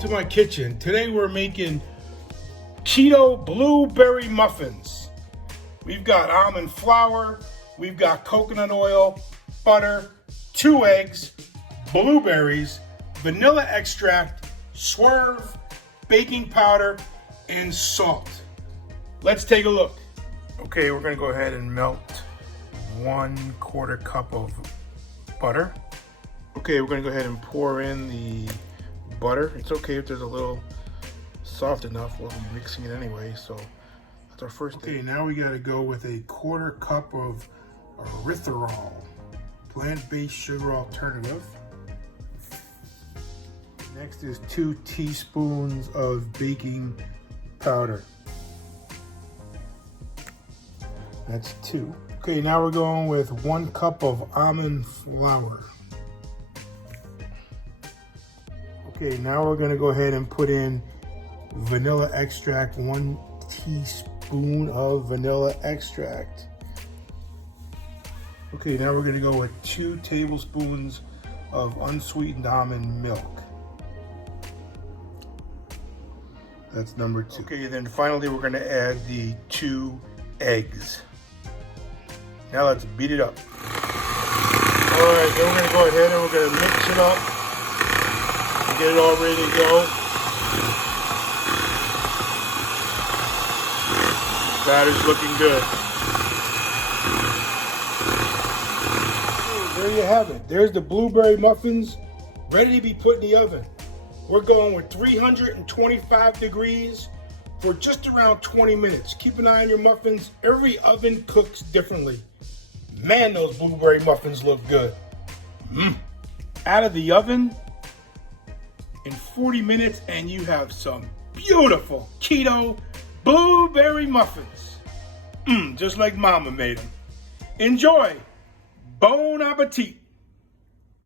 to my kitchen. Today we're making Keto Blueberry Muffins. We've got almond flour, we've got coconut oil, butter, 2 eggs, blueberries, vanilla extract, swerve, baking powder, and salt. Let's take a look. Okay, we're gonna go ahead and melt 1/4 cup of butter. Okay, we're gonna go ahead and pour in the butter. It's okay if there's a little soft enough. We'll be mixing it anyway, so that's our first thing. Okay, now we gotta go with 1/4 cup of erythritol, plant-based sugar alternative. Next is 2 teaspoons of baking powder. That's 2. Okay, now we're going with 1 cup of almond flour. Okay, now we're gonna go ahead and put in vanilla extract, 1 teaspoon of vanilla extract. Okay, now we're gonna go with 2 tablespoons of unsweetened almond milk. That's number 2. Okay, then finally we're gonna add the 2 eggs. Now let's beat it up. All right, then we're gonna go ahead and we're gonna mix it up and get it all ready to go. The batter's looking good. Okay, there you have it. There's the blueberry muffins ready to be put in the oven. We're going with 325 degrees for just around 20 minutes. Keep an eye on your muffins. Every oven cooks differently. Man, those blueberry muffins look good. Out of the oven in 40 minutes and you have some beautiful keto blueberry muffins. Just like Mama made them. Enjoy. Bon appetit.